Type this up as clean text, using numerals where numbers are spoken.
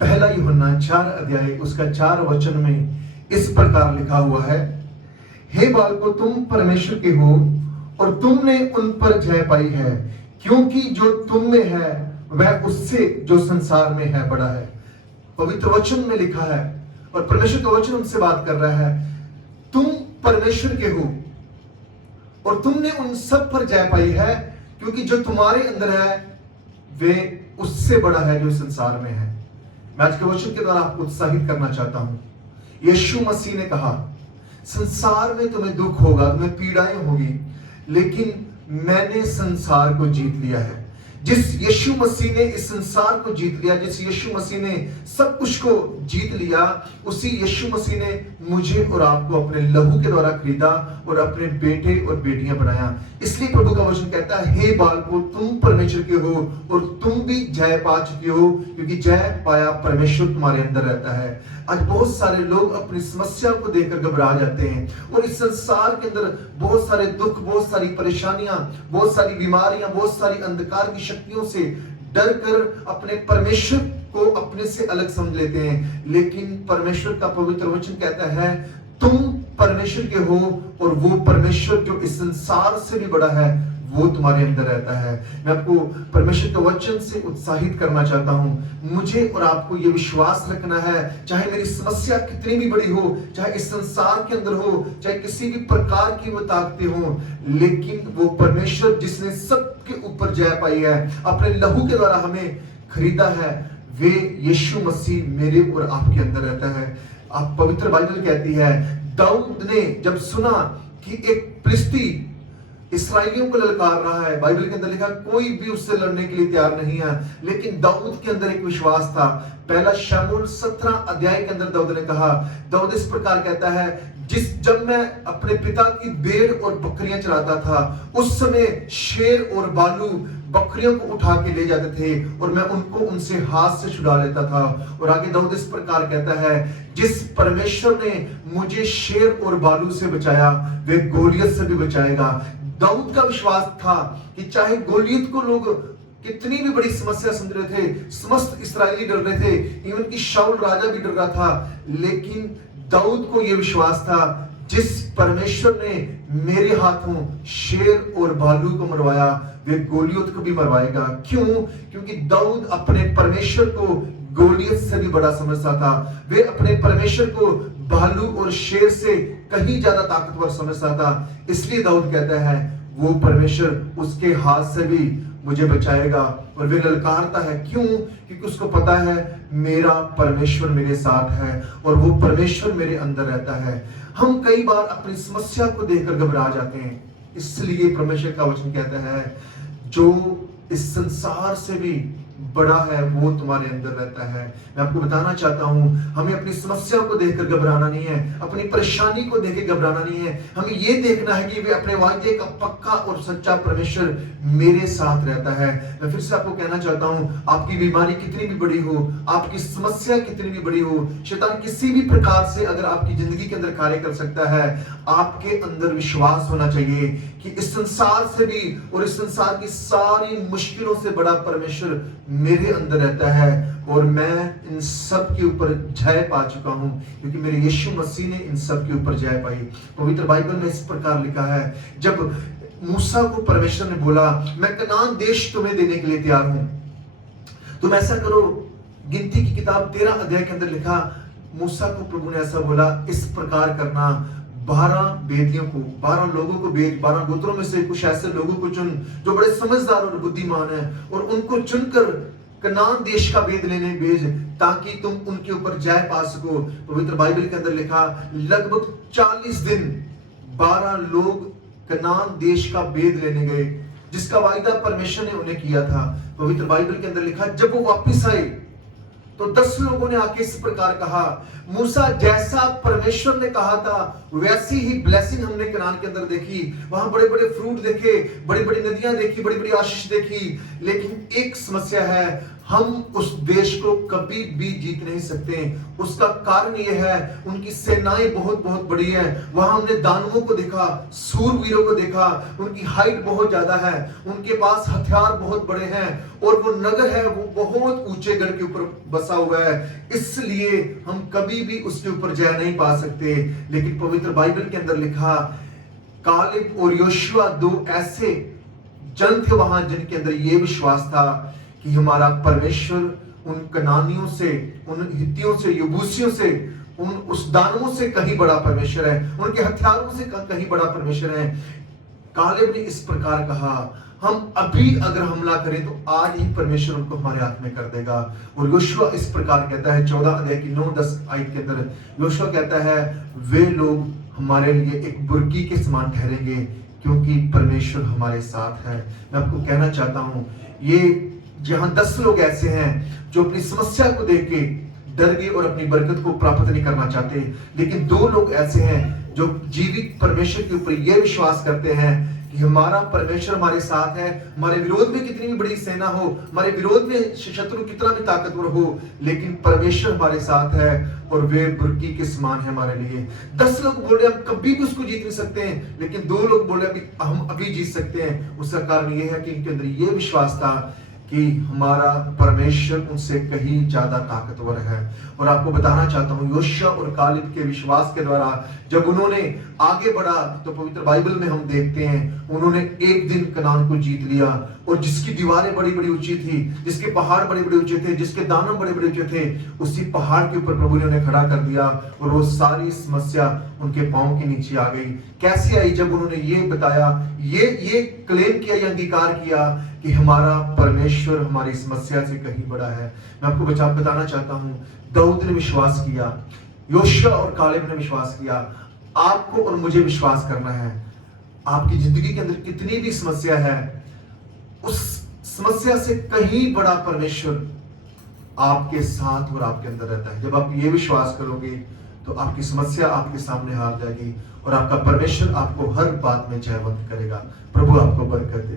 पहला यूहन्ना 4 अध्याय उसका 4 वचन में इस प्रकार लिखा हुआ है, हे बालकों, तुम परमेश्वर के हो और तुमने उन पर जय पाई है, क्योंकि जो तुम में है वह उससे जो संसार में है बड़ा है। पवित्र वचन में लिखा है और परमेश्वर का वचन उनसे बात कर रहा है, तुम परमेश्वर के हो और तुमने उन सब पर जय पाई है, क्योंकि जो तुम्हारे अंदर है वे उससे बड़ा है जो संसार में है। मैं आज के वचन के द्वारा आपको उत्साहित करना चाहता हूं। यीशु मसीह ने कहा, संसार में तुम्हें दुख होगा, तुम्हें पीड़ाएं होगी, लेकिन मैंने संसार को जीत लिया है। जिस यीशु मसीह ने इस संसार को जीत लिया, जिस यीशु मसीह ने सब कुछ को जीत लिया, उसी यीशु मसीह ने मुझे और आपको अपने लहू के द्वारा खरीदा और अपने बेटे और बेटियां बनाया। इसलिए प्रभु का वचन कहता है, हे बालकों, तुम परमेश्वर के हो और तुम भी जय पा चुके हो, क्योंकि जय पाया परमेश्वर तुम्हारे अंदर रहता है। आज बहुत सारे लोग अपनी समस्या को देखकर घबरा जाते हैं और इस संसार के अंदर बहुत सारे दुख, बहुत सारी परेशानियां, बहुत सारी बीमारियां, बहुत सारी अंधकार की शक्तियों से डर कर अपने परमेश्वर को अपने से अलग समझ लेते हैं। लेकिन परमेश्वर का पवित्र वचन कहता है, तुम परमेश्वर के हो और वो परमेश्वर जो इस संसार से भी बड़ा है वो तुम्हारे अंदर रहता है। मैं आपको परमेश्वर के वचन से उत्साहित करना चाहता हूं। मुझे और आपको ये विश्वास रखना है, चाहे मेरी समस्या कितनी भी बड़ी हो, चाहे इस संसार के अंदर हो, चाहे किसी भी प्रकार की वो ताकतें हो, लेकिन वो परमेश्वर जिसने सबके ऊपर जय पाई है, अपने लहू के द्वारा हमें खरीदा है, वे यीशु मसीह मेरे और आपके अंदर रहता है। आप पवित्र बाइबल कहती है, दाऊद ने जब सुना कि एक फिलिस्ती इस्राएलियों को ललकार रहा है, बाइबल के अंदर लिखा कोई भी उससे लड़ने के लिए तैयार नहीं है, लेकिन दाऊद के अंदर एक विश्वास था। पहला शमूएल 17 अध्याय के अंदर दाऊद ने कहा, दाऊद इस प्रकार कहता है, जब मैं अपने पिता की भेड़ और बकरियां चराता था, उस समय शेर और भालू बकरियों को उठा के ले जाते थे और मैं उनको उनसे हाथ से छुड़ा लेता था। और आगे दाऊद इस प्रकार कहता है, जिस परमेश्वर ने मुझे शेर और भालू से बचाया, वे गोलियत से भी बचाएगा। दाऊद का विश्वास था कि चाहे गोलियत को लोग कितनी भी बड़ी समस्या समझ रहे थे, समस्त इस्राएली डर रहे थे, इवन कि शाऊल राजा भी डर रहा था, लेकिन दाऊद को यह विश्वास था, जिस परमेश्वर ने मेरे हाथों शेर और भालू को मरवाया, वे गोलियत को भी मरवाएगा। क्यों? क्योंकि दाऊद अपने परमेश्वर को गोलियत से भी बड़ा समझता था। वे अपने परमेश्वर को भालू और शेर से कहीं ज्यादा ताकतवर समझता था। इसलिए दाऊद कहता है, वो परमेश्वर उसके हाथ से भी मुझे बचाएगा। और वे ललकारता है, क्यों? क्योंकि उसको पता है मेरा परमेश्वर मेरे साथ है और वो परमेश्वर मेरे अंदर रहता है। हम कई बार अपनी समस्या को देखकर घबरा जाते हैं, इसलिए परमेश्वर का वचन कहता है, जो इस संसार से भी बड़ा है वो तुम्हारे अंदर रहता है। मैं आपको बताना चाहता हूं, हमें अपनी समस्या को देखकर घबराना नहीं है, अपनी परेशानी को देख के घबराना नहीं है। हमें ये देखना है कि वे अपने वायदे का पक्का और सच्चा परमेश्वर मेरे साथ रहता है। मैं फिर से आपको कहना चाहता हूं, आपकी बीमारी कितनी भी बड़ी हो, आपकी समस्या कितनी भी बड़ी हो, शैतान किसी भी प्रकार से अगर आपकी जिंदगी के अंदर कार्य कर सकता है, आपके अंदर विश्वास होना चाहिए कि इस संसार से भी और इस संसार की सारी मुश्किलों से बड़ा परमेश्वर मेरे अंदर रहता है और मैं इन सब के ऊपर जय पा चुका हूं, क्योंकि मेरे यीशु मसीह ने इन सब के ऊपर जय पाई। पवित्र बाइबल में इस प्रकार लिखा है, जब मूसा को परमेश्वर ने बोला, मैं कनान देश तुम्हें देने के लिए तैयार हूं, तुम ऐसा करो। गिनती की किताब 13 अध्याय के अंदर लिखा, मूसा को प्रभु ने ऐसा बोला, इस प्रकार करना, 12 बेटियों को, 12 लोगों को भेज, 12 गोत्रों में से कुछ ऐसे लोगों को चुन जो बड़े समझदार और बुद्धिमान हैं, और उनको चुनकर कनान देश का भेद लेने भेज, ताकि तुम उनके ऊपर जय पा सको। पवित्र बाइबल के अंदर लिखा, लगभग 40 दिन 12 लोग कनान देश का भेद लेने गए, जिसका वायदा परमेश्वर ने उन्हें किया था। पवित्र बाइबल के अंदर लिखा, जब वो वापिस आए तो 10 लोगों ने आके इस प्रकार कहा, मूसा जैसा परमेश्वर ने कहा था वैसी ही ब्लेसिंग हमने कनान के अंदर देखी, वहां बड़े बड़े फ्रूट देखे, बड़ी बड़ी नदियां देखी, बड़ी बड़ी आशीष देखी, लेकिन एक समस्या है, हम उस देश को कभी भी जीत नहीं सकते। उसका कारण यह है, उनकी सेनाएं बहुत बहुत बड़ी है। वहां हमने दानवों को देखा, सूरवीरों को देखा, उनकी हाइट बहुत ज्यादा है, उनके पास हथियार बहुत बड़े हैं, और वो नगर है वो बहुत ऊंचे गढ़ के ऊपर बसा हुआ है। इसलिए हम कभी भी उसके ऊपर जय नहीं पा सकते। लेकिन पवित्र बाइबल के अंदर लिखा, कालेब और योशुआ दो ऐसे जन थे वहां जिनके अंदर ये विश्वास था कि हमारा परमेश्वर उन कनानियों से, उन हित्तियों से, यबूसियों से, उस दानवों से कहीं बड़ा परमेश्वर है, उनके हथियारों से कहीं बड़ा परमेश्वर है। कालेब ने इस प्रकार कहा, हम अभी अगर हमला करें तो आज ही परमेश्वर उनको हमारे हाथ में कर देगा। और योशुआ इस प्रकार कहता है 14 अध्याय की 9-10 आयत के अंदर, योशुआ कहता है, वे लोग हमारे लिए एक बुर्की के समान ठहरेंगे क्योंकि परमेश्वर हमारे साथ है। मैं आपको कहना चाहता हूं, ये जहां 10 लोग ऐसे हैं जो अपनी समस्या को देख के डर गए और अपनी बरकत को प्राप्त नहीं करना चाहते, लेकिन 2 लोग ऐसे हैं जो जीवित परमेश्वर के ऊपर यह विश्वास करते हैं कि हमारा परमेश्वर हमारे साथ है। हमारे विरोध में कितनी भी बड़ी सेना हो, हमारे विरोध में शत्रु कितना भी ताकतवर हो, लेकिन परमेश्वर हमारे साथ है और वे बुर्की के समान है हमारे लिए। 10 लोग बोले हम कभी भी उसको जीत नहीं सकते हैं, लेकिन 2 लोग बोले हम अभी जीत सकते हैं। उसका कारण यह है कि इनके अंदर यह विश्वास था कि हमारा परमेश्वर उनसे कहीं ज्यादा ताकतवर है। और आपको बताना चाहता हूं, योशुआ और कालेब के विश्वास के द्वारा जब उन्होंने आगे बढ़ा तो पवित्र बाइबल में हम देखते हैं उन्होंने एक दिन कनान को जीत लिया। और जिसकी दीवारें बड़ी बड़ी ऊंची थी, जिसके पहाड़ बड़े बड़े ऊंचे थे, जिसके दानव बड़े बड़े ऊंचे थे, उसी पहाड़ के ऊपर प्रभु ने उन्हें खड़ा कर दिया और वो सारी समस्या उनके पांव के नीचे आ गई। कैसे आई? जब उन्होंने ये बताया, ये क्लेम किया, ये अंगीकार किया कि हमारा परमेश्वर हमारी समस्या से कहीं बड़ा है। मैं आपको बताना चाहता हूं, दाऊद ने विश्वास किया, योशुआ और कालेब ने विश्वास किया। आपको और मुझे विश्वास करना है। आपकी जिंदगी के अंदर कितनी भी समस्या है, उस समस्या से कहीं बड़ा परमेश्वर आपके साथ और आपके अंदर रहता है। जब आप ये विश्वास करोगे तो आपकी समस्या आपके सामने हार जाएगी और आपका परमेश्वर आपको हर बात में जयवंत करेगा। प्रभु आपको बरकत दे।